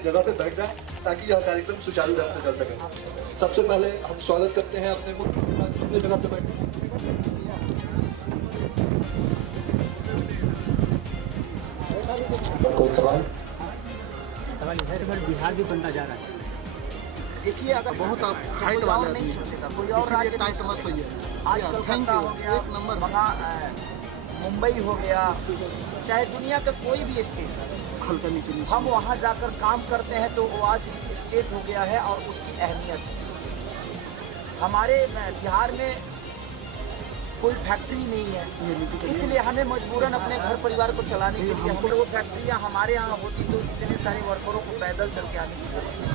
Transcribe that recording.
जगह पे बैठ जाए ताकि यह कार्यक्रम सुचारू ढंग से चल सके। सबसे पहले हम स्वागत करते हैं अपने जगह पे बैठ। कोई सवाल? बिहार भी बनता जा रहा है। देखिए, अगर बहुत आप हाइट वाले नहीं सोचेगा, कोई और इसीलिए राज्य टाइट मत होइए। आज कलकत्ता हो गया, एक नंबर। वहाँ मुंबई हो गया, चाहे दुनिया का कोई भी स्टेट, हल्का नीचे नीचे। हम वहाँ जाकर काम करते हैं तो वो आज स्टेट हो गया है और उसकी अहमियत है। हमारे बिहार में कोई फैक्ट्री नहीं है, इसलिए हमें मजबूरन अपने घर परिवार को चलाने के लिए अगर वो फैक्ट्रियाँ हमारे यहाँ होती तो इतने सारे वर्करों को पैदल चल के आने की जरूरत है।